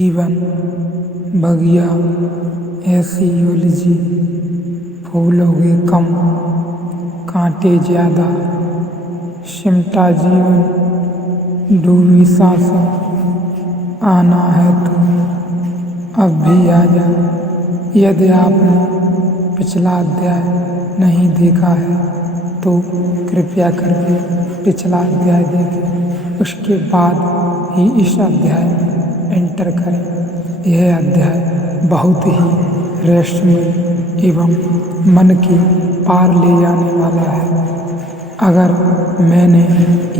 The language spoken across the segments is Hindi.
जीवन बगिया ऐसी उलझी, फूलोगे कम कांटे ज्यादा, सिमटा जीवन डूबी सांसों, आना है तो अब भी आजा। यदि आपने पिछला अध्याय नहीं देखा है तो कृपया करके पिछला अध्याय देखें, उसके बाद ही इस अध्याय में एंटर करें। यह अध्याय बहुत ही रहस्यमय एवं मन के पार ले जाने वाला है। अगर मैंने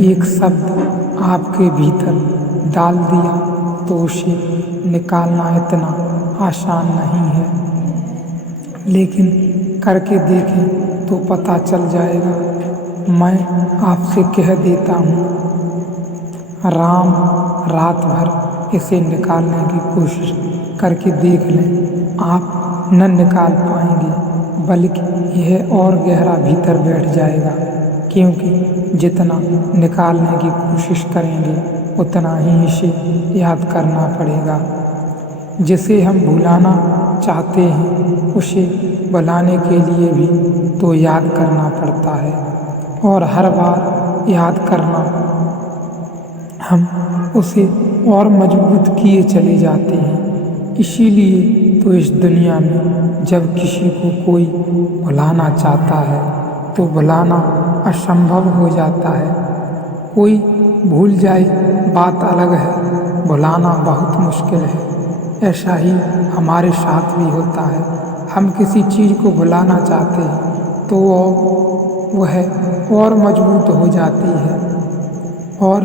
एक शब्द आपके भीतर डाल दिया तो उसे निकालना इतना आसान नहीं है, लेकिन करके देखें तो पता चल जाएगा। मैं आपसे कह देता हूँ, राम रात भर इसे निकालने की कोशिश करके देख लें, आप न निकाल पाएंगे, बल्कि यह और गहरा भीतर बैठ जाएगा, क्योंकि जितना निकालने की कोशिश करेंगे उतना ही इसे याद करना पड़ेगा। जिसे हम भुलाना चाहते हैं उसे भुलाने के लिए भी तो याद करना पड़ता है, और हर बार याद करना हम उसे और मजबूत किए चले जाते हैं। इसीलिए तो इस दुनिया में जब किसी को कोई भुलाना चाहता है तो भुलाना असंभव हो जाता है। कोई भूल जाए बात अलग है, भुलाना बहुत मुश्किल है। ऐसा ही हमारे साथ भी होता है। हम किसी चीज़ को भुलाना चाहते हैं तो वह और मजबूत हो जाती है, और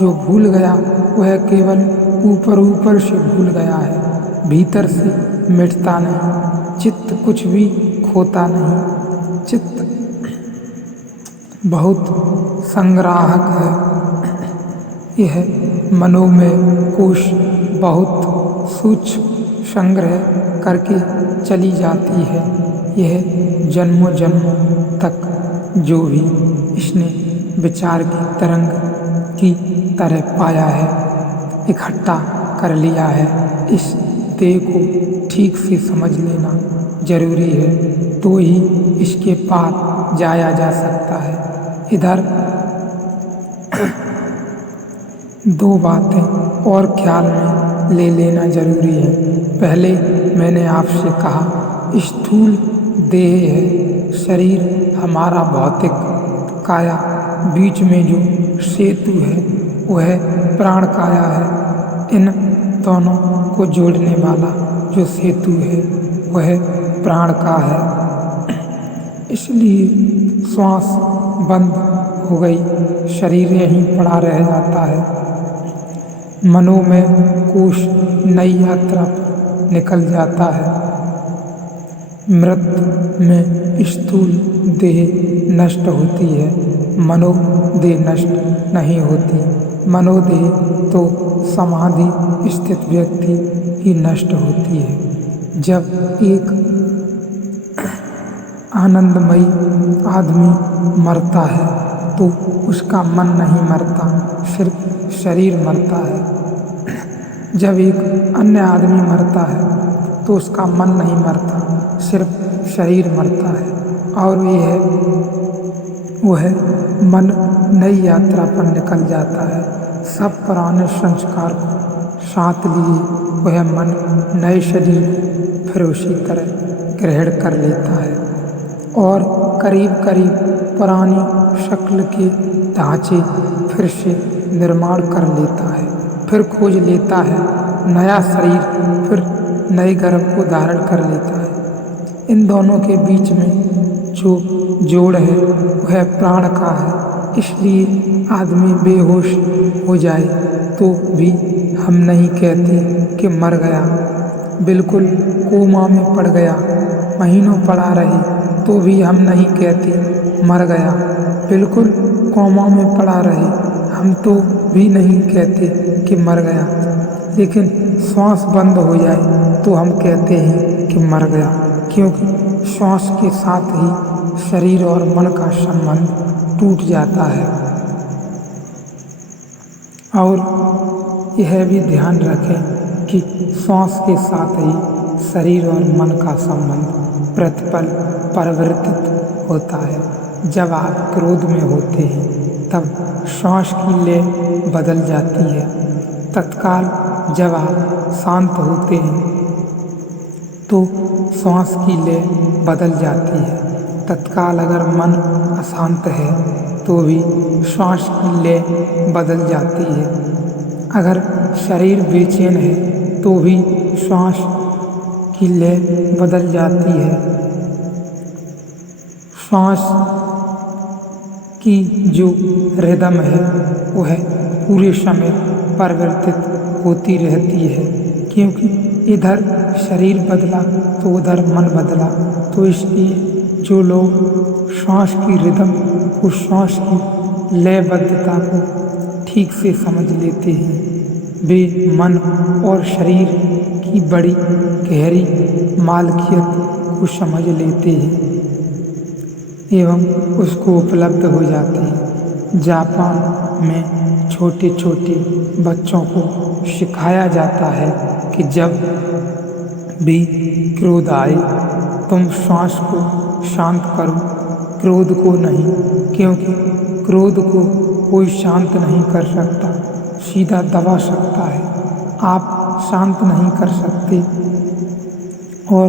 जो भूल गया वह केवल ऊपर ऊपर से भूल गया है, भीतर से मिटता नहीं। चित्त कुछ भी खोता नहीं, चित्त बहुत संग्राहक है। यह मनोमय कोश बहुत सूक्ष्म संग्रह करके चली जाती है। यह जन्मों जन्मों तक जो भी इसने विचार की तरंग की तरह पाया है, इकट्ठा कर लिया है। इस देह को ठीक से समझ लेना जरूरी है, तो ही इसके पार जाया जा सकता है। इधर दो बातें और ख्याल में ले लेना जरूरी है। पहले मैंने आपसे कहा स्थूल देह है, शरीर हमारा भौतिक काया, बीच में जो सेतु है वह प्राण काया है। इन दोनों को जोड़ने वाला जो सेतु है वह प्राण का है। इसलिए श्वास बंद हो गई, शरीर यहीं पड़ा रह जाता है। मनोमय कोश नई यात्रा पर निकल जाता है। मृत्यु में स्थूल देह नष्ट होती है, मनोदेह नष्ट नहीं होती। मनोदेह तो समाधि स्थित व्यक्ति ही नष्ट होती है। जब एक आनंदमयी आदमी मरता है तो उसका मन नहीं मरता, सिर्फ शरीर मरता है। जब एक अन्य आदमी मरता है तो उसका मन नहीं मरता, सिर्फ शरीर मरता है। और वह मन नई यात्रा पर निकल जाता है। सब पुराने संस्कार को साथ लिए वह मन नए शरीर को फिर उसी तरह ग्रहण कर लेता है, और करीब करीब पुरानी शक्ल के ढांचे फिर से निर्माण कर लेता है। फिर खोज लेता है नया शरीर, फिर नए गर्भ को धारण कर लेता है। इन दोनों के बीच में जो जोड़ है वह प्राण का है। इसलिए आदमी बेहोश हो जाए तो भी हम नहीं कहते कि मर गया। बिल्कुल कोमा में पड़ गया, महीनों पड़ा रहे तो भी हम नहीं कहते मर गया। बिल्कुल कोमा में पड़ा रहे हम तो भी नहीं कहते कि मर गया। लेकिन श्वास बंद हो जाए तो हम कहते हैं कि मर गया, क्योंकि श्वास के साथ ही शरीर और मन का संबंध टूट जाता है। और यह भी ध्यान रखें कि श्वास के साथ ही शरीर और मन का संबंध प्रतिपल परिवर्तित होता है। जब आप क्रोध में होते हैं तब श्वास की लय बदल जाती है। तत्काल जब आप शांत होते हैं तो श्वास की लय बदल जाती है। तत्काल अगर मन अशांत है तो भी श्वास की लय बदल जाती है। अगर शरीर बेचैन है तो भी श्वास की लय बदल जाती है। श्वास की जो रिदम है वह पूरे समय परिवर्तित होती रहती है, क्योंकि इधर शरीर बदला तो उधर मन बदला। तो इसलिए जो लोग श्वास की रिदम को, श्वास की लयबद्धता को ठीक से समझ लेते हैं, वे मन और शरीर की बड़ी गहरी मालकियत को समझ लेते हैं एवं उसको उपलब्ध हो जाते हैं। जापान में छोटे छोटे बच्चों को सिखाया जाता है कि जब भी क्रोध आए तुम श्वास को शांत करो, क्रोध को नहीं, क्योंकि क्रोध को कोई शांत नहीं कर सकता, सीधा दबा सकता है। आप शांत नहीं कर सकते और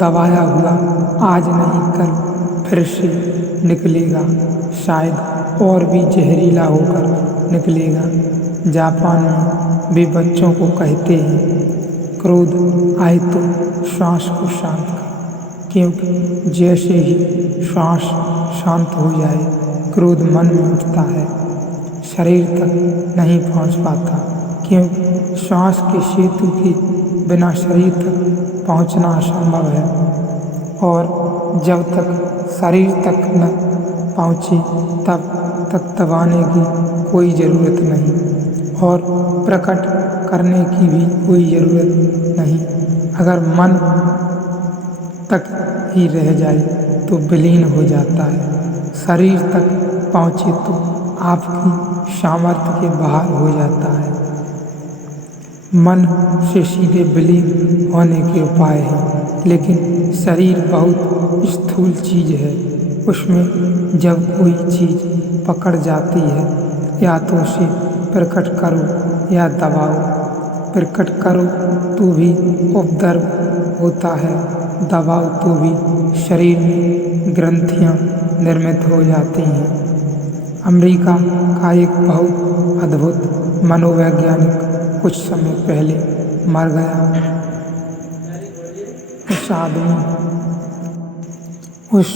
दबाया हुआ आज नहीं कल फिर से निकलेगा, शायद और भी जहरीला होकर निकलेगा। जापान में वे बच्चों को कहते हैं क्रोध आए तो श्वास को शांत कर, क्योंकि जैसे ही श्वास शांत हो जाए क्रोध मन में उठता है, शरीर तक नहीं पहुंच पाता, क्योंकि श्वास के सेतु के बिना शरीर तक पहुंचना असंभव है। और जब तक शरीर तक न पहुंचे तब तक दबाने की कोई ज़रूरत नहीं और प्रकट करने की भी कोई ज़रूरत नहीं। अगर मन तक ही रह जाए तो विलीन हो जाता है, शरीर तक पहुँचे तो आपकी सामर्थ्य के बाहर हो जाता है। मन से सीधे विलीन होने के उपाय हैं, लेकिन शरीर बहुत स्थूल चीज़ है, उसमें जब कोई चीज़ पकड़ जाती है या तो उसे प्रकट करो या दबाओ। प्रकट करो तो भी उपद्रव होता है, दबाओ तो भी शरीर में ग्रंथियाँ निर्मित हो जाती हैं। अमेरिका का एक बहुत अद्भुत मनोवैज्ञानिक कुछ समय पहले मर गया। उस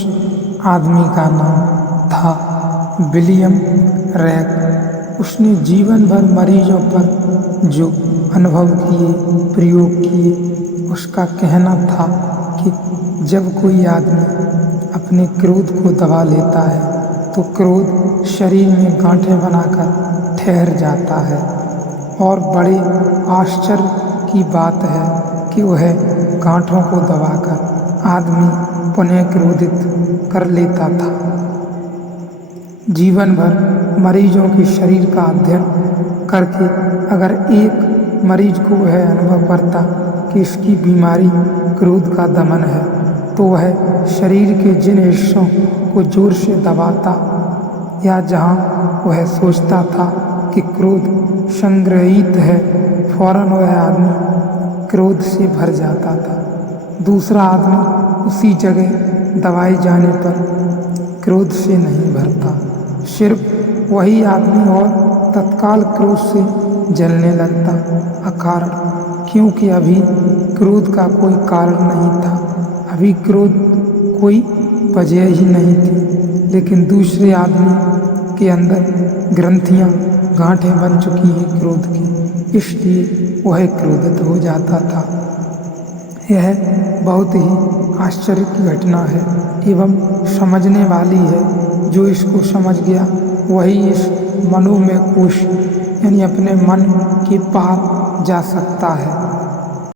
आदमी का नाम था विलियम रैक। उसने जीवन भर मरीजों पर जो अनुभव किए, प्रयोग किए, उसका कहना था कि जब कोई आदमी अपने क्रोध को दबा लेता है तो क्रोध शरीर में गांठें बनाकर ठहर जाता है। और बड़े आश्चर्य की बात है कि वह गांठों को दबाकर आदमी पुनः क्रोधित कर लेता था। जीवन भर मरीजों के शरीर का अध्ययन करके अगर एक मरीज को वह अनुभव करता कि इसकी बीमारी क्रोध का दमन है, तो वह शरीर के जिन हिस्सों को जोर से दबाता या जहां वह सोचता था कि क्रोध संग्रहित है, फौरन वह आदमी क्रोध से भर जाता था। दूसरा आदमी उसी जगह दबाए जाने पर क्रोध से नहीं भरता, सिर्फ वही आदमी और तत्काल क्रोध से जलने लगता अकारण, क्योंकि अभी क्रोध का कोई कारण नहीं था, अभी क्रोध कोई वजह ही नहीं थी। लेकिन दूसरे आदमी के अंदर ग्रंथियां, गांठें बन चुकी हैं क्रोध की, इसलिए वह क्रोधित हो जाता था। यह बहुत ही आश्चर्य की घटना है एवं समझने वाली है। जो इसको समझ गया वही इस मनोमय कोश यानी अपने मन के पार जा सकता है।